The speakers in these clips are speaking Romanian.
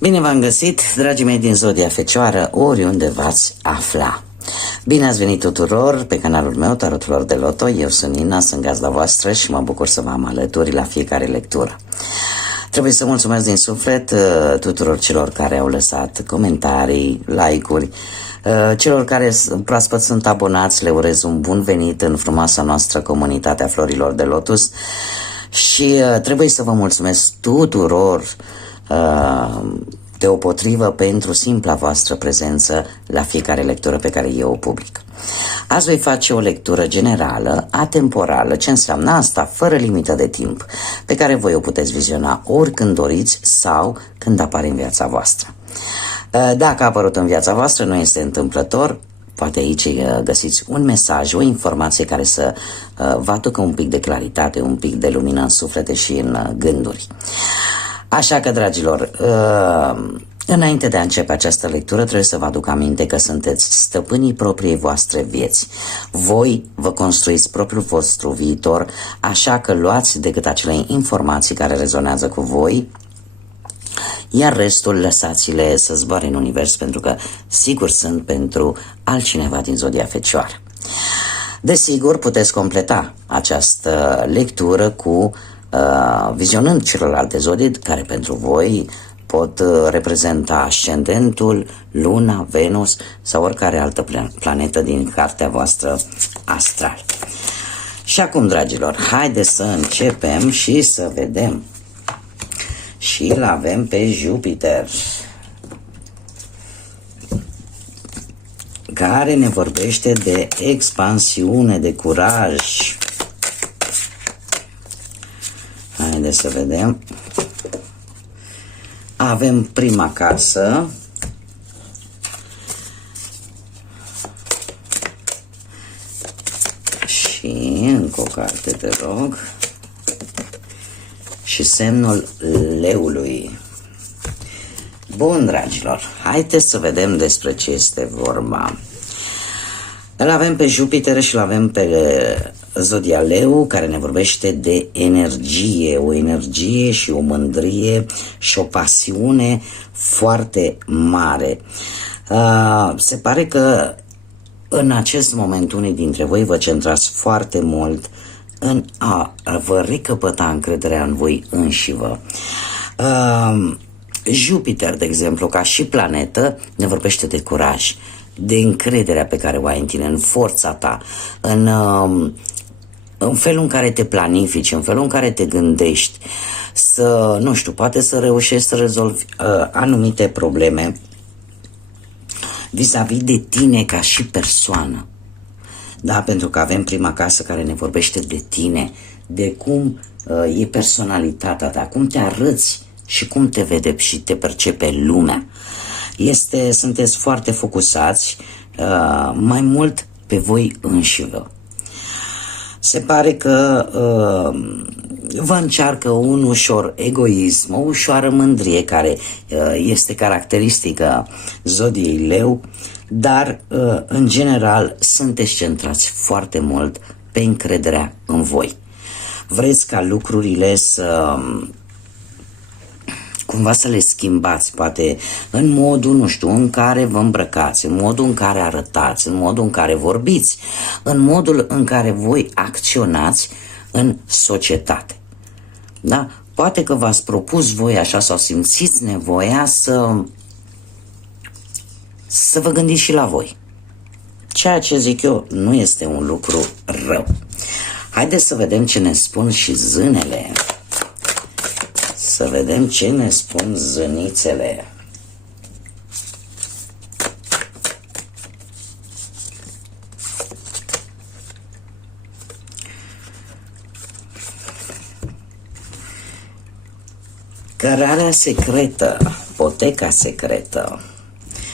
Bine v-am găsit, dragii mei din Zodia Fecioară, oriunde v-ați afla. Bine ați venit tuturor pe canalul meu, Tarotul de Loto. Eu sunt Nina, sunt gazda voastră și mă bucur să vă am alături la fiecare lectură. Trebuie să mulțumesc din suflet tuturor celor care au lăsat comentarii, like-uri, celor care proaspăt sunt abonați, le urez un bun venit în frumoasa noastră comunitate a florilor de lotus și trebuie să vă mulțumesc tuturor deopotrivă pentru simpla voastră prezență la fiecare lectură pe care eu o public. Azi voi face o lectură generală, atemporală, ce înseamnă asta, fără limită de timp, pe care voi o puteți viziona oricând doriți sau când apare în viața voastră. Dacă a apărut în viața voastră, nu este întâmplător, poate aici găsiți un mesaj, o informație care să vă aducă un pic de claritate, un pic de lumină în suflete și în gânduri. Așa că, dragilor, înainte de a începe această lectură, trebuie să vă aduc aminte că sunteți stăpânii propriei voastre vieți. Voi vă construiți propriul vostru viitor, așa că luați decât acele informații care rezonează cu voi, iar restul lăsați-le să zboare în univers, pentru că sigur sunt pentru altcineva din Zodia Fecioară. Desigur, puteți completa această lectură cu vizionând celelalte zodii care pentru voi pot reprezenta ascendentul, Luna, Venus sau oricare altă planetă din cartea voastră astral. Și acum, dragilor, haideți să începem și să vedem. Și îl avem pe Jupiter, care ne vorbește de expansiune, de curaj. Haideți să vedem. Avem prima casă. Și încă o carte, te rog. Și semnul leului. Bun, dragilor, haideți să vedem despre ce este vorba. Îl avem pe Jupiter și îl avem pe Zodia Leu, care ne vorbește de energie, o energie și o mândrie și o pasiune foarte mare. Se pare că în acest moment unii dintre voi vă centrați foarte mult în a vă recăpăta încrederea în voi înșivă. Jupiter, de exemplu, ca și planetă, ne vorbește de curaj, de încrederea pe care o ai în tine, în forța ta, în felul în care te planifici, în felul în care te gândești, să, nu știu, poate să reușești să rezolvi anumite probleme vis-a-vis de tine ca și persoană. Da, pentru că avem prima casă care ne vorbește de tine, de cum e personalitatea ta, cum te arăți și cum te vede și te percepe lumea. Sunteți foarte focusați mai mult pe voi înșivă. Se pare că vă încearcă un ușor egoism, o ușoară mândrie care este caracteristică Zodiei Leu, dar în general sunteți centrați foarte mult pe încrederea în voi. Vreți ca lucrurile să cumva să le schimbați, poate în modul, nu știu, în care vă îmbrăcați, în modul în care arătați, în modul în care vorbiți, în modul în care voi acționați în societate. Da? Poate că v-ați propus voi așa sau simțiți nevoia să vă gândiți și la voi. Ceea ce zic eu nu este un lucru rău. Haideți să vedem ce ne spun și zânele. Să vedem ce ne spun zânițele. Cărarea secretă, poteca secretă.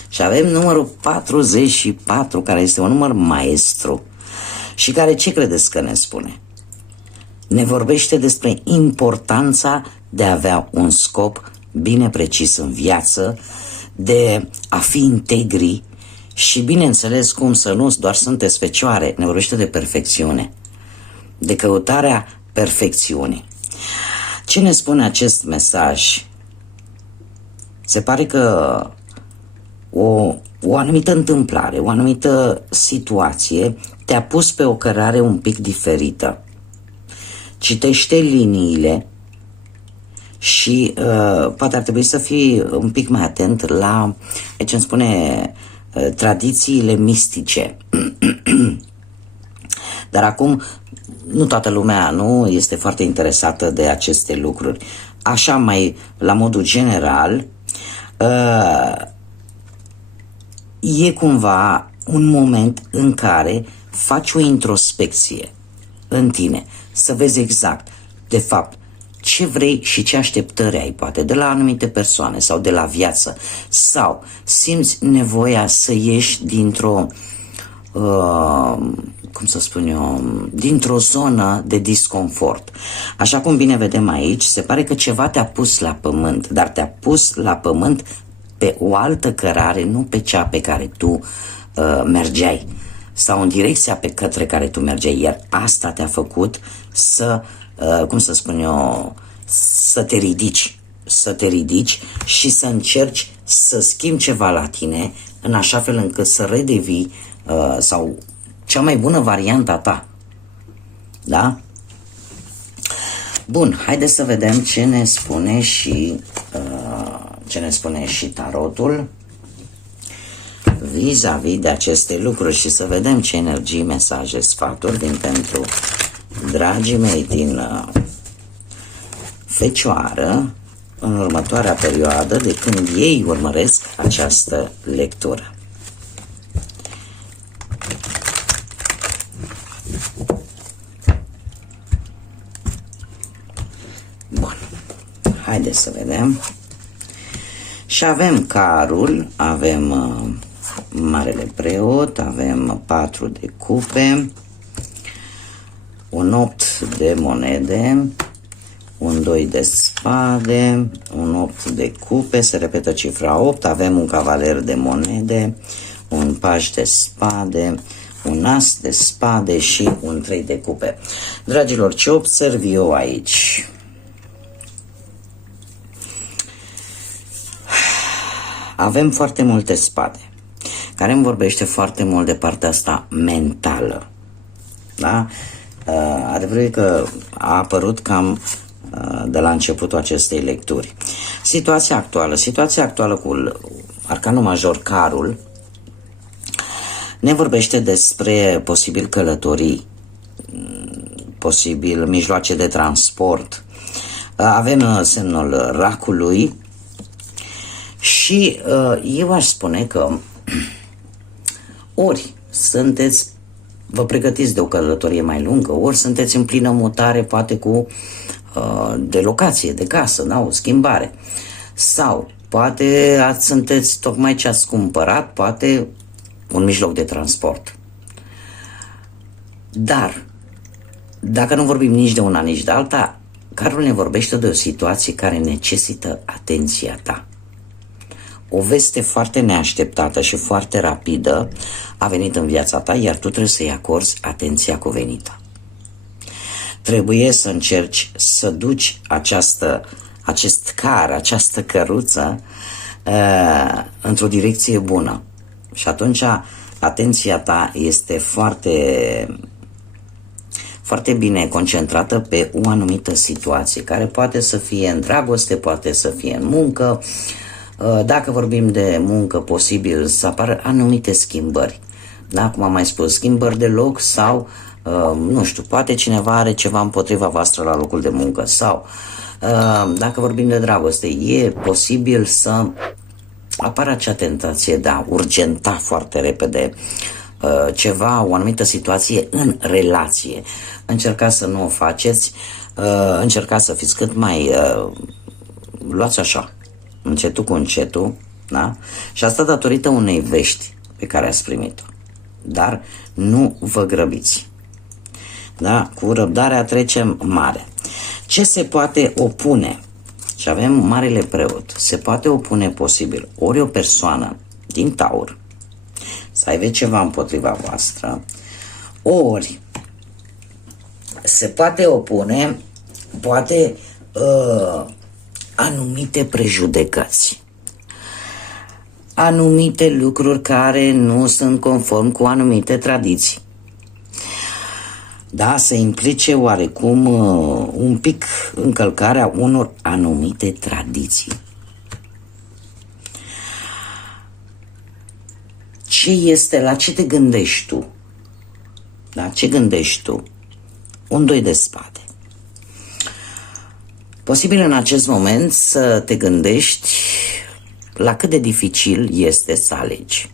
Și avem numărul 44, care este un număr maestru și care ce credeți că ne spune? Ne vorbește despre importanța de a avea un scop bine precis în viață, de a fi integri și, bineînțeles, cum să nu, doar sunteți fecioare, ne vorbește de perfecțiune, de căutarea perfecțiunii. Ce ne spune acest mesaj? Se pare că o anumită întâmplare, o anumită situație te-a pus pe o cărare un pic diferită. Citește liniile și poate ar trebui să fii un pic mai atent la, ce îmi spune, tradițiile mistice. Dar acum nu toată lumea nu este foarte interesată de aceste lucruri. Așa mai la modul general, e cumva un moment în care faci o introspecție în tine, să vezi exact, de fapt, ce vrei și ce așteptări ai, poate, de la anumite persoane sau de la viață, sau simți nevoia să ieși dintr-o, cum să spun eu, dintr-o zonă de disconfort. Așa cum bine vedem aici, se pare că ceva te-a pus la pământ, dar te-a pus la pământ pe o altă cărare, nu pe cea pe care tu mergeai, sau în direcția către care tu mergeai, iar asta te-a făcut să, cum să spun eu, să te ridici și să încerci să schimbi ceva la tine în așa fel încât să redevii sau cea mai bună variantă a ta. Da? Bun, haideți să vedem ce ne spune și tarotul vis-a-vis de aceste lucruri și să vedem ce energii, mesaje, sfaturi vin pentru dragii mei din Fecioară în următoarea perioadă de când ei urmăresc această lectură. Bun, haideți să vedem. Și avem carul, avem marele preot, avem 4 de cupe, un 8 de monede, un 2 de spade, un 8 de cupe, se repetă cifra 8, avem un cavaler de monede, un paș de spade, un as de spade și un 3 de cupe. Dragilor, ce observ eu aici? Avem foarte multe spade, care îmi vorbește foarte mult de partea asta mentală. Da? Adevărul e că a apărut cam de la începutul acestei lecturi. Situația actuală cu arcanul major carul ne vorbește despre posibil călătorii, posibil mijloace de transport. Avem semnul racului și eu aș spune că ori vă pregătiți de o călătorie mai lungă, ori sunteți în plină mutare, poate cu de locație, de casă, da? O schimbare. Sau poate sunteți tocmai ce ați cumpărat, poate un mijloc de transport. Dar, dacă nu vorbim nici de una, nici de alta, carul ne vorbește de o situație care necesită atenția ta. O veste foarte neașteptată și foarte rapidă a venit în viața ta, iar tu trebuie să-i acorzi atenția cuvenită. Trebuie să încerci să duci acest car, această căruță într-o direcție bună. Și atunci atenția ta este foarte, foarte bine concentrată pe o anumită situație, care poate să fie în dragoste, poate să fie în muncă. Dacă vorbim de muncă, posibil să apară anumite schimbări. Da? Cum am mai spus, schimbări de loc sau, nu știu, poate cineva are ceva împotriva voastră la locul de muncă sau, dacă vorbim de dragoste, e posibil să apară acea tentație de a urgenta foarte repede ceva, o anumită situație în relație. Încercați să nu o faceți, încercați să fiți cât mai, luați așa, încetul cu încetul, da? Și asta datorită unei vești pe care ați primit-o. Dar nu vă grăbiți. Da? Cu răbdarea trecem mare. Ce se poate opune? Și avem marele preot. Se poate opune posibil ori o persoană din Taur să aibă ceva împotriva voastră, ori se poate opune poate anumite prejudecăți. anumite lucruri care nu sunt conform cu anumite tradiții. Da, să implice oarecum un pic încălcarea unor anumite tradiții. Ce este, la ce te gândești tu? Da, ce gândești tu? Un 2 de spade. Posibil în acest moment să te gândești la cât de dificil este să alegi.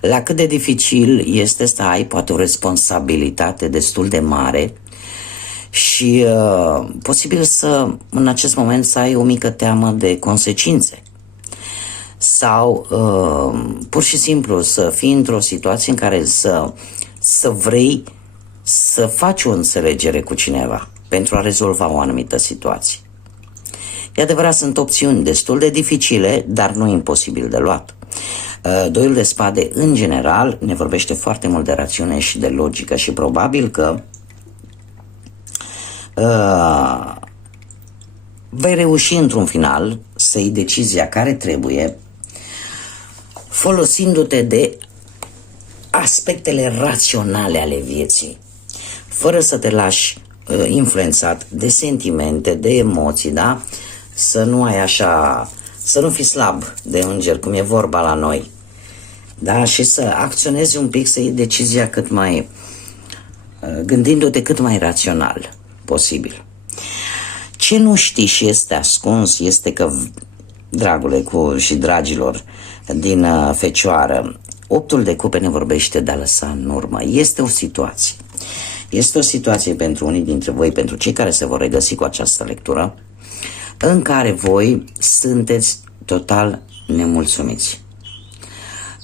La cât de dificil este să ai poate o responsabilitate destul de mare și posibil să în acest moment să ai o mică teamă de consecințe. Sau pur și simplu să fii într-o situație în care să vrei să faci o înțelegere cu cineva pentru a rezolva o anumită situație. E adevărat, sunt opțiuni destul de dificile, dar nu imposibil de luat. Doiul de spade, în general, ne vorbește foarte mult de rațiune și de logică și probabil că vei reuși într-un final să iei decizia care trebuie, folosindu-te de aspectele raționale ale vieții, fără să te lași influențat de sentimente, de emoții, da? Să nu ai așa, să nu fii slab de înger, cum e vorba la noi, da? Și să acționezi un pic, să iei decizia cât mai, gândindu-te cât mai rațional posibil. Ce nu știi și este ascuns este că, dragule și dragilor din Fecioară, 8-ul de cupe ne vorbește de a lăsa în urmă. Este o situație. Este o situație pentru unii dintre voi, pentru cei care se vor regăsi cu această lectură, în care voi sunteți total nemulțumiți.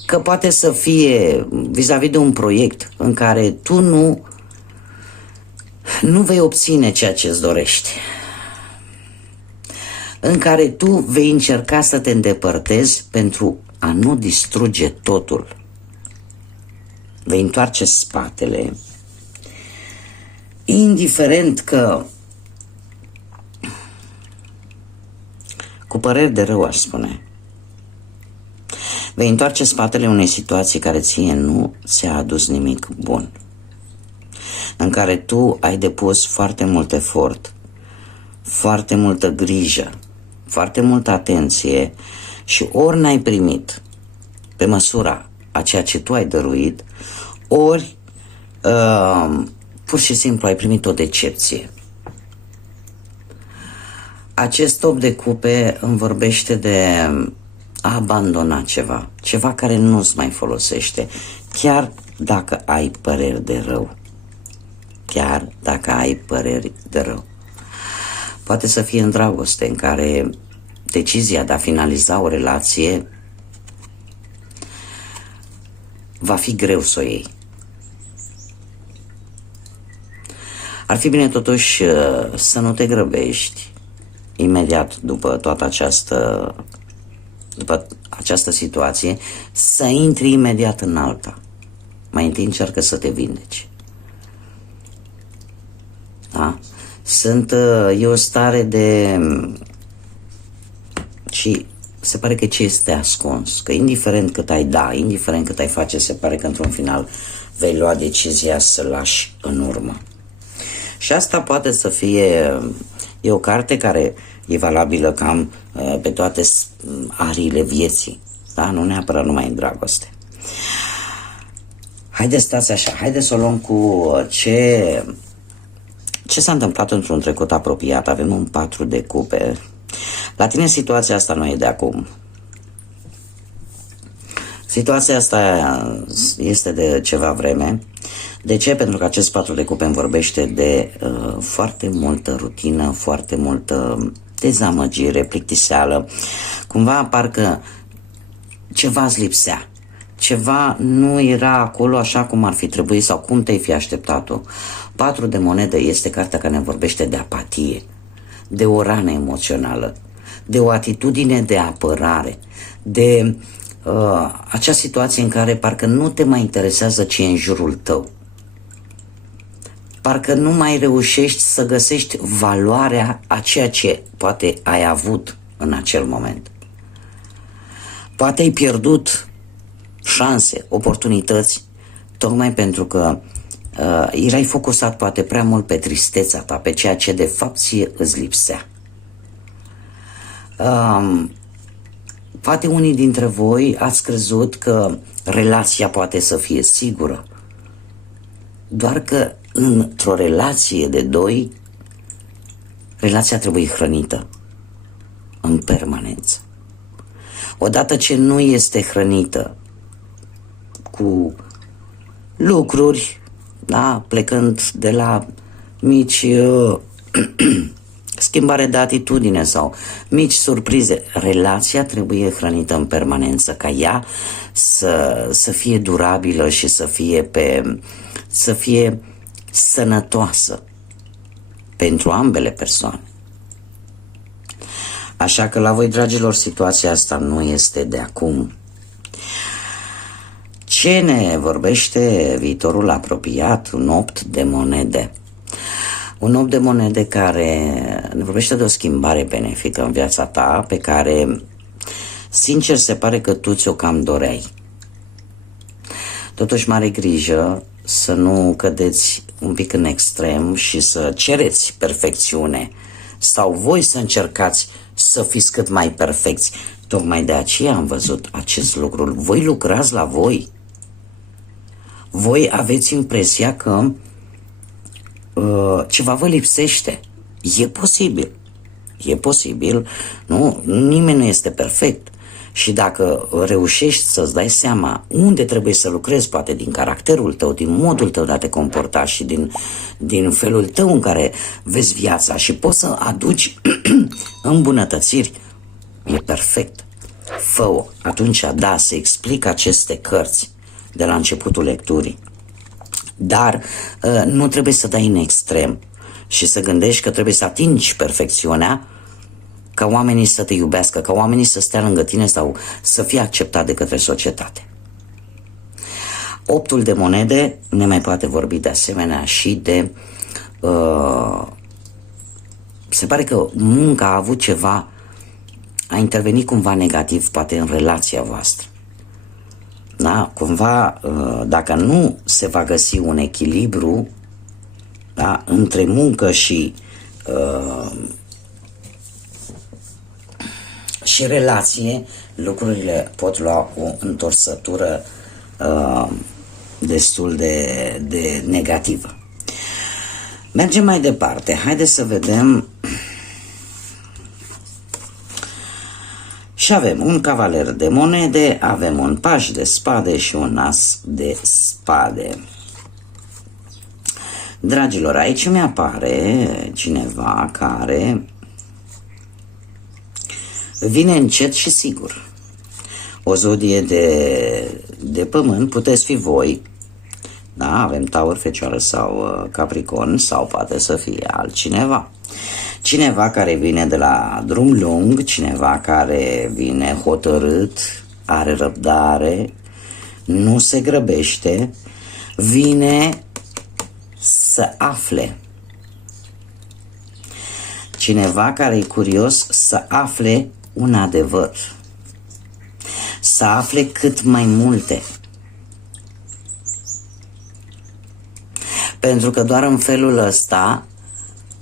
Că poate să fie vis-a-vis de un proiect în care tu nu vei obține ceea ce îți dorești, în care tu vei încerca să te îndepărtezi pentru a nu distruge totul. Vei întoarce spatele, indiferent că, cu păreri de rău aș spune, vei întoarce spatele unei situații care ție nu ți-a adus nimic bun, în care tu ai depus foarte mult efort, foarte multă grijă, foarte multă atenție și ori n-ai primit pe măsura a ceea ce tu ai dăruit, ori pur și simplu ai primit o decepție. Acest 8 de cupe îmi vorbește de a abandona ceva care nu-ți mai folosește, chiar dacă ai păreri de rău. Chiar dacă ai păreri de rău. Poate să fie în dragoste, în care decizia de a finaliza o relație va fi greu să o iei. Ar fi bine totuși să nu te grăbești imediat după toată această situație, să intri imediat în alta. Mai întâi încearcă să te vindeci. Da? E o stare de... Și se pare că ce este ascuns, că indiferent cât ai da, indiferent cât ai face, se pare că într-un final vei lua decizia să lași în urmă. Și asta poate să fie... E o carte care e valabilă cam pe toate ariile vieții, da? Nu neapărat numai în dragoste. Haideți, stați așa, haideți să o luăm cu ce s-a întâmplat într-un trecut apropiat. Avem un 4 de cupe. La tine situația asta nu e de acum. Situația asta este de ceva vreme. De ce? Pentru că acest 4 de cupe îmi vorbește de foarte multă rutină, foarte multă dezamăgire, plictiseală. Cumva parcă ceva îți lipsea. Ceva nu era acolo așa cum ar fi trebuit sau cum te-ai fi așteptat-o. 4 de monede este cartea care ne vorbește de apatie, de o rană emoțională, de o atitudine de apărare, de acea situație în care parcă nu te mai interesează ce e în jurul tău. Parcă nu mai reușești să găsești valoarea a ceea ce poate ai avut în acel moment. Poate ai pierdut șanse, oportunități, tocmai pentru că erai focusat poate prea mult pe tristețea ta, pe ceea ce de fapt ție îți lipsea. Poate unii dintre voi ați crezut că relația poate să fie sigură, doar că într-o relație de doi, relația trebuie hrănită în permanență. Odată ce nu este hrănită cu lucruri, da, plecând de la mici schimbare de atitudine sau mici surprize, relația trebuie hrănită în permanență ca ea să fie durabilă și să fie sănătoasă pentru ambele persoane. Așa că la voi, dragilor, situația asta nu este de acum. Ce ne vorbește viitorul apropiat? Un 8 de monede. Un 8 de monede care ne vorbește de o schimbare benefică în viața ta, pe care, sincer, se pare că tu ți-o cam doreai. Totuși, mare grijă să nu cădeți un pic în extrem și să cereți perfecțiune sau voi să încercați să fiți cât mai perfecți. Tocmai de aceea am văzut acest lucru. Voi lucrați la voi. Voi aveți impresia că ceva vă lipsește. E posibil. E posibil. Nu, nimeni nu este perfect. Și dacă reușești să-ți dai seama unde trebuie să lucrezi, poate din caracterul tău, din modul tău de a te comporta și din felul tău în care vezi viața și poți să aduci îmbunătățiri, e perfect. Fă-o. Atunci, da, se explică aceste cărți de la începutul lecturii. Dar nu trebuie să dai în extrem și să gândești că trebuie să atingi perfecțiunea ca oamenii să te iubească, ca oamenii să stea lângă tine sau să fie acceptat de către societate. Optul de monede ne mai poate vorbi de asemenea și de se pare că munca a avut ceva, a intervenit cumva negativ poate în relația voastră. Da? Cumva, dacă nu se va găsi un echilibru, da, între muncă și relație, lucrurile pot lua o întorsătură destul de negativă. Mergem mai departe. Haideți să vedem. Și avem un cavaler de monede, avem un paș de spade și un as de spade. Dragilor, aici mi apare cineva care vine încet și sigur. O zodie de pământ puteți fi voi, da? Avem Taur, Fecioară sau Capricorn, sau poate să fie altcineva. Cineva care vine de la drum lung, cineva care vine hotărât, are răbdare, nu se grăbește, vine să afle. Cineva care e curios să afle un adevăr, să afle cât mai multe. Pentru că doar în felul ăsta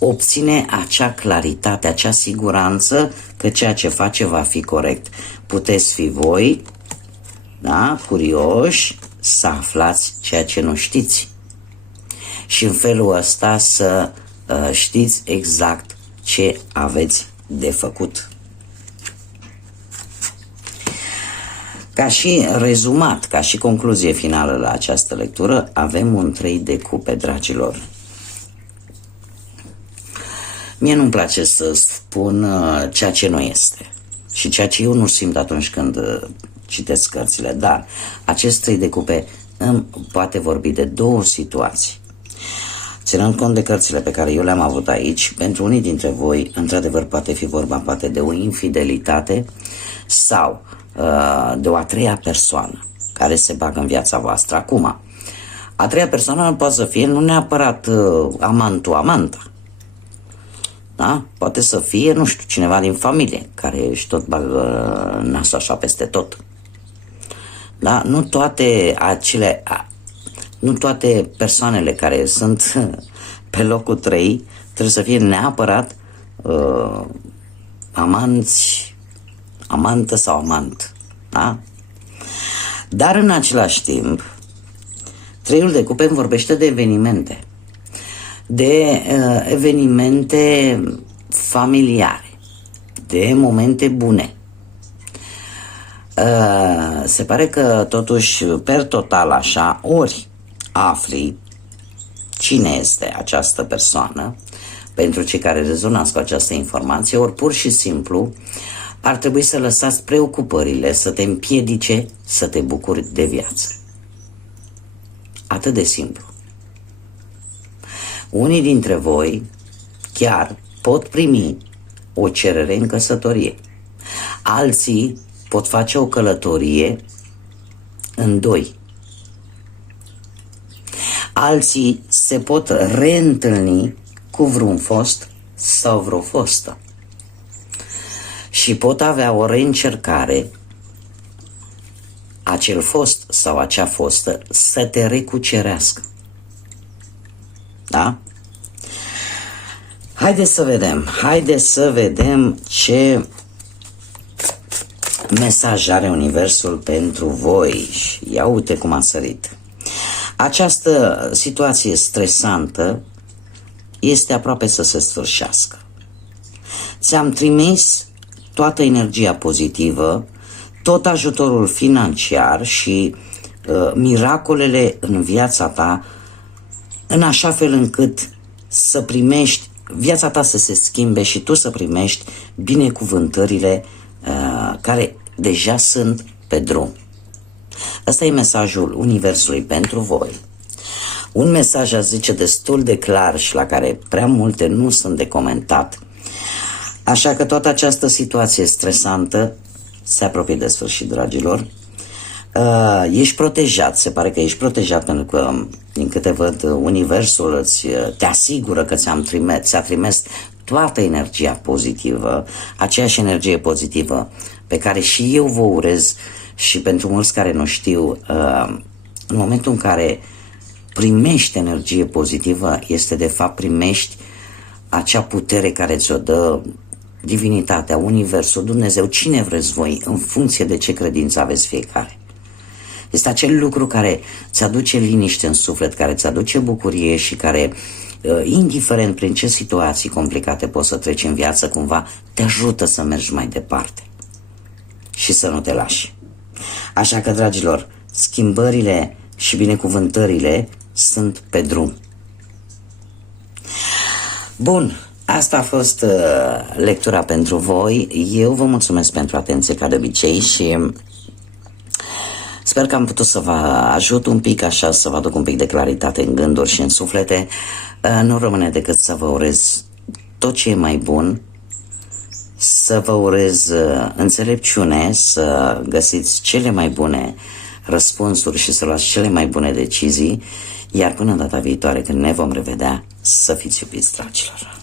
obține acea claritate, acea siguranță că ceea ce face va fi corect. Puteți fi voi, da, curioși, să aflați ceea ce nu știți. Și în felul ăsta să știți exact ce aveți de făcut. Ca și rezumat, ca și concluzie finală la această lectură, avem un 3 de cupe, dragilor. Mie nu-mi place să spun ceea ce nu este și ceea ce eu nu simt atunci când citesc cărțile, dar acest 3 de cupe îmi poate vorbi de două situații. Ținând cont de cărțile pe care eu le-am avut aici, pentru unii dintre voi, într-adevăr, poate fi vorba poate de o infidelitate sau de o a treia persoană care se bagă în viața voastră. Acum, a treia persoană poate să fie nu neapărat amantul, amanta. Da? Poate să fie, nu știu, cineva din familie care își tot bagă nasul așa peste tot. Da? Nu toate persoanele care sunt pe locul 3 trebuie să fie neapărat amantă sau amant. Da? Dar în același timp, treiul de cupe îmi vorbește de evenimente. De evenimente familiare, de momente bune. Se pare că totuși, per total așa, ori afli cine este această persoană, pentru cei care rezonați cu această informație, ori pur și simplu ar trebui să lăsați preocupările să te împiedice să te bucuri de viață. Atât de simplu. Unii dintre voi chiar pot primi o cerere în căsătorie. Alții pot face o călătorie în doi. Alții se pot reîntâlni cu vreun fost sau vreo fostă. Și pot avea o reîncercare, acel fost sau acea fostă, să te recucerească. Da? Haideți să vedem ce mesaj are Universul pentru voi. Ia uite cum a sărit. Această situație stresantă este aproape să se sfârșească. Ți-am trimis toată energia pozitivă, tot ajutorul financiar și miracolele în viața ta, în așa fel încât să primești, viața ta să se schimbe și tu să primești binecuvântările care deja sunt pe drum. Ăsta e mesajul Universului pentru voi. Un mesaj, aș zice, destul de clar și la care prea multe nu sunt de comentat. Așa că toată această situație stresantă se apropie de sfârșit, dragilor. Ești protejat, se pare că ești protejat pentru că, din câte văd, Universul te asigură că ți-a trimis toată energia pozitivă, aceeași energie pozitivă pe care și eu vă urez. Și pentru mulți care nu știu, în momentul în care primești energie pozitivă, este de fapt primești acea putere care ți-o dă divinitatea, Universul, Dumnezeu, cine vreți voi, în funcție de ce credință aveți fiecare. Este acel lucru care îți aduce liniște în suflet, care îți aduce bucurie și care, indiferent prin ce situații complicate poți să treci în viață, cumva te ajută să mergi mai departe și să nu te lași. Așa că, dragilor, schimbările și binecuvântările sunt pe drum. Bun, asta a fost lectura pentru voi. Eu vă mulțumesc pentru atenție, ca de obicei, și sper că am putut să vă ajut un pic, așa, să vă aduc un pic de claritate în gânduri și în suflete. Nu rămâne decât să vă urez tot ce e mai bun, să vă urez înțelepciune, să găsiți cele mai bune răspunsuri și să luați cele mai bune decizii, iar până data viitoare, când ne vom revedea, să fiți iubiți, dragilor.